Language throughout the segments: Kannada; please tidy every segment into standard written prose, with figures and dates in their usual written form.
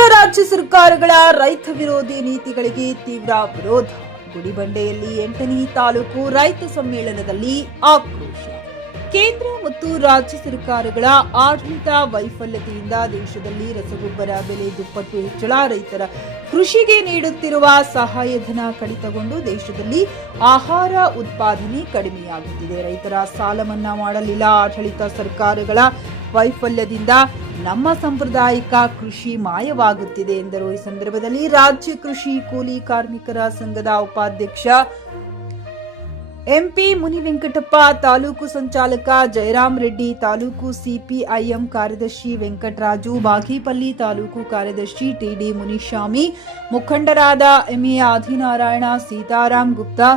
ಕೇಂದ್ರ ರಾಜ್ಯ ಸರ್ಕಾರಗಳ ರೈತ ವಿರೋಧಿ ನೀತಿಗಳಿಗೆ ತೀವ್ರ ವಿರೋಧ. ಗುಡಿಬಂಡೆಯಲ್ಲಿ 8ನೇ ತಾಲೂಕು ರೈತ ಸಮ್ಮೇಳನದಲ್ಲಿ ಆಕ್ರೋಶ. ಕೇಂದ್ರ ಮತ್ತು ರಾಜ್ಯ ಸರ್ಕಾರಗಳ ಆಡಳಿತ ವೈಫಲ್ಯತೆಯಿಂದ ದೇಶದಲ್ಲಿ ರಸಗೊಬ್ಬರ ಬೆಲೆ ದುಪ್ಪಟ್ಟು ಹೆಚ್ಚಳ, ರೈತರ ಕೃಷಿಗೆ ನೀಡುತ್ತಿರುವ ಸಹಾಯಧನ ಕಡಿತಗೊಂಡು ದೇಶದಲ್ಲಿ ಆಹಾರ ಉತ್ಪಾದನೆ ಕಡಿಮೆಯಾಗುತ್ತಿದೆ. ರೈತರ ಸಾಲ ಮನ್ನಾ ಮಾಡಲಿಲ್ಲ. ಆಡಳಿತ ಸರ್ಕಾರಗಳ ವೈಫಲ್ಯದಿಂದ ನಮ್ಮ ಸಾಂಪ್ರದಾಯಿಕ ಕೃಷಿ ಮಾಯವಾಗುತ್ತಿದೆ ಎಂದರು. ಈ ಸಂದರ್ಭದಲ್ಲಿ ರಾಜ್ಯ ಕೃಷಿ ಕೂಲಿ ಕಾರ್ಮಿಕರ ಸಂಘದ ಉಪಾಧ್ಯಕ್ಷ ಎಂಪಿ ಮುನಿವೆಂಕಟಪ್ಪ, ತಾಲೂಕು ಸಂಚಾಲಕ ಜಯರಾಮ್ ರೆಡ್ಡಿ, ತಾಲೂಕು ಸಿಪಿಐಎಂ ಕಾರ್ಯದರ್ಶಿ ವೆಂಕಟರಾಜು, ಬಾಗೇಪಲ್ಲಿ ತಾಲೂಕು ಕಾರ್ಯದರ್ಶಿ ಟಿಡಿ ಮುನಿಸ್ವಾಮಿ, ಮುಖಂಡರಾದ ಎಂಎ ಆದಿನಾರಾಯಣ, ಸೀತಾರಾಮ್ ಗುಪ್ತಾ,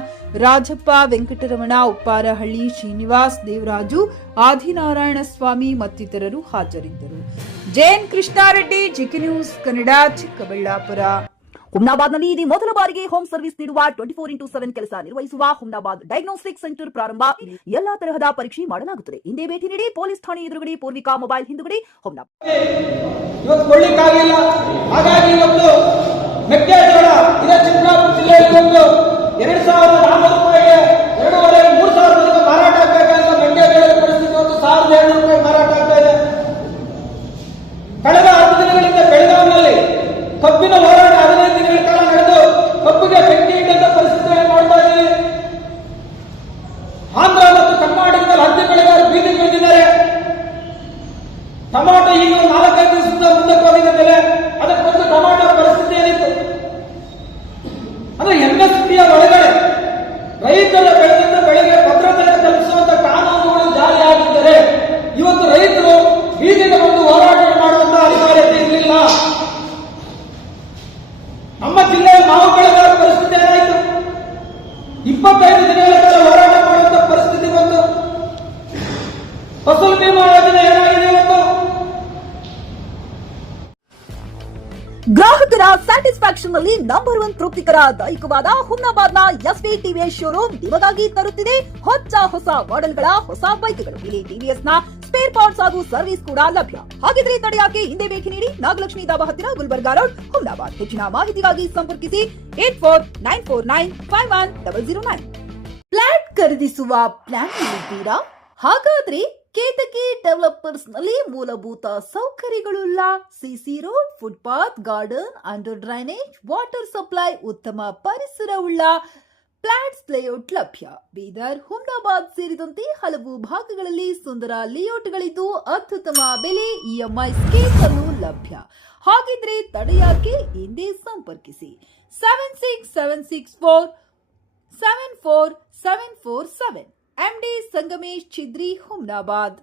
ರಾಜಪ್ಪ, ವೆಂಕಟರಮಣ, ಉಪ್ಪಾರಹಳ್ಳಿ, ಶ್ರೀನಿವಾಸ್, ದೇವರಾಜು, ಆದಿನಾರಾಯಣ ಸ್ವಾಮಿ ಮತ್ತಿತರರು ಹಾಜರಿದ್ದರು. JN Krishnareddy, GK news Kannada, Chikkaballapur. ಹುಮ್ನಾಬಾದ್ನಲ್ಲಿ ಇದು ಮೊದಲ ಬಾರಿಗೆ ಹೋಮ್ ಸರ್ವಿಸ್ ನೀಡುವ 24x7 ಕೆಲಸ ನಿರ್ವಹಿಸುವ ಹುಮ್ನಾಬಾದ್ ಡಯಾಗ್ನೋಸ್ಟಿಕ್ ಸೆಂಟರ್ ಪ್ರಾರಂಭ. ಎಲ್ಲಾ ತರಹದ ಪರೀಕ್ಷೆ ಮಾಡಲಾಗುತ್ತದೆ. ಹಿಂದೆ ಭೇಟಿ ನೀಡಿ. ಪೊಲೀಸ್ ಠಾಣೆ ಎದುರುಗಡೆ, ಪೂರ್ವಿಕಾ ಮೊಬೈಲ್ ಹಿಂದುಗಡೆ, ಹುಮ್ನಾಬಾದ್. ಇವತ್ತು ಕೊಳ್ಳಿಕ್ಕಾಗಿಲ್ಲ. ಹಾಗಾಗಿ ಇವತ್ತು ಮೆಕ್ಕೆಜೋಳ ಇದೇ ಚಿಕ್ಕಬಳ್ಳಾಪುರ ಜಿಲ್ಲೆಯಲ್ಲಿ ಒಂದು 2,400 ರೂಪಾಯಿಗೆ 2,500-3,000 ರೂಪಾಯಿ ಮಾರಾಟ ಆಗಬೇಕಾದ ಮೆಕ್ಕೆಜೋಳದ ಪರಿಸ್ಥಿತಿ ಒಂದು 1,700 ರೂಪಾಯಿ ಮಾರಾಟ ಆಗ್ತಾ ಇದೆ. ಕಳೆದ 10 ದಿನಗಳಿಂದ ಬೆಳಗಾವಿಯಲ್ಲಿ ಕಬ್ಬಿನ ಹೋರಾಟ 15 ದಿನಗಳ ಕಾಲ ನಡೆದು ಕಬ್ಬಿಗೆ ಬೆಂಕಿ ಇಟ್ಟಂತ ಪರಿಸ್ಥಿತಿಯನ್ನು ನೋಡ್ತಾ ಇದ್ದೀವಿ. ಆಂಧ್ರ ಮತ್ತು ಕರ್ನಾಟಕದಲ್ಲಿ ಹತ್ತಿ ಬೆಳೆಗಾರರು ಬೀದಿಗೆ ಬಂದಿದ್ದಾರೆ. ಟೊಮಾಟೊ ಈಗ 4-5 ದಿವಸದಿಂದ ಮುಂದಕ್ಕೆ ಹೋಗಿದ್ದ ಬೆಲೆ, ಅದಕ್ಕೊಂದು ಟೊಮಾಟೊ ಪರಿಸ್ಥಿತಿ ಏನಿತ್ತು ಅಂದ್ರೆ ಎಂಎಸ್ಪಿಯ ಒಳಗಡೆ ರೈತರ ಬೆಳೆದಿದ್ದ ಬೆಳೆಗೆ ಭದ್ರತೆ ಕಲ್ಪಿಸುವಂತ ಕಾನೂನುಗಳು ಜಾರಿಯಾಗಿದ್ದರೆ ಇವತ್ತು ರೈತರು ಬೀದಿಗೆ ಬಂದು ಹೋರಾಟ ಮಾಡುವಂತ ಅನಿವಾರ್ಯತೆ ಇರಲಿಲ್ಲ. ನಮ್ಮ ಜಿಲ್ಲೆಯ ಮಾವು ಬೆಳೆಗಾರರ ಪರಿಸ್ಥಿತಿ ಏನಾಯಿತು? 25 ದಿನಗಳ ಕಾಲ ಹೋರಾಟ ಮಾಡುವಂತ ಪರಿಸ್ಥಿತಿ ಬಂತು. ಫಸಲ್ ಬಿಮಾ ಯೋಜನೆ ಏನಾಗಿದೆ ಇವತ್ತು? ಗ್ರಾಹಕರ ಸ್ಯಾಟಿಸ್ಫ್ಯಾಕ್ಷನ್ ನಲ್ಲಿ ನಂಬರ್ 1 ತೃಪ್ತಿಕರ ದೈಹಿಕವಾದ ಹುಮ್ನಾಬಾದ್ನ ಎಸ್ವಿ ಟಿವಿಎಸ್ ಶೋರೂಮ್ ನಿಮಗಾಗಿ ತರುತ್ತಿದೆ ಹೊಸ ಮಾಡೆಲ್ಗಳ ಹೊಸ ಬೈಕ್ಗಳು. ಇಲ್ಲಿ ಟಿವಿಎಸ್ ನ ಸ್ಪೇರ್ ಪಾರ್ಟ್ಸ್ ಹಾಗೂ ಸರ್ವಿಸ್ ಕೂಡ ಲಭ್ಯ. ಹಾಗಿದ್ರೆ ತಡೆಯಾಕೆ ಹಿಂದೆ ಭೇಟಿ ನೀಡಿ. ನಾಗಲಕ್ಷ್ಮಿ ದಾಬಾ ಹತ್ತಿರ, ಗುಲ್ಬರ್ಗಾ ರೋಡ್, ಹುಮ್ನಾಬಾದ್. ಹೆಚ್ಚಿನ ಮಾಹಿತಿಗಾಗಿ ಸಂಪರ್ಕಿಸಿ 8494951009. ಫ್ಲಾಟ್ ಖರೀದಿಸುವ ಪ್ಲಾನ್ ಇದ್ದೀರಾ? ಹಾಗಾದ್ರೆ ಕೇತಕಿ ಡೆವಲಪರ್ಸ್ ನಲ್ಲಿ ಮೂಲಭೂತ ಸೌಕರ್ಯಗಳುಳ್ಳ CC road, footpath, garden, under drainage, water supply, ಉತ್ತಮ ಪರಿಸರವುಳ್ಳ ಫ್ಲಾಟ್ಸ್ ಲೇಔಟ್ ಲಭ್ಯ. ಬೀದರ್, ಹುಮ್ನಾಬಾದ್ ಸೇರಿದಂತೆ ಹಲವು ಭಾಗಗಳಲ್ಲಿ ಸುಂದರ ಲೇಔಟ್ಗಳಿದ್ದು ಅತ್ಯುತ್ತಮ ಬೆಲೆ, ಇಎಂಐ ಸ್ಕೀಮ್ ಅನ್ನು ಲಭ್ಯ. ಹಾಗಿದ್ರೆ ತಡೆಯಾಕೆ ಹಿಂದೆ ಸಂಪರ್ಕಿಸಿ 7676474747. ಎಂಡಿ ಸಂಗಮೇಶ್ ಚಿದ್ರಿ, ಹುಮ್ನಾಬಾದ್.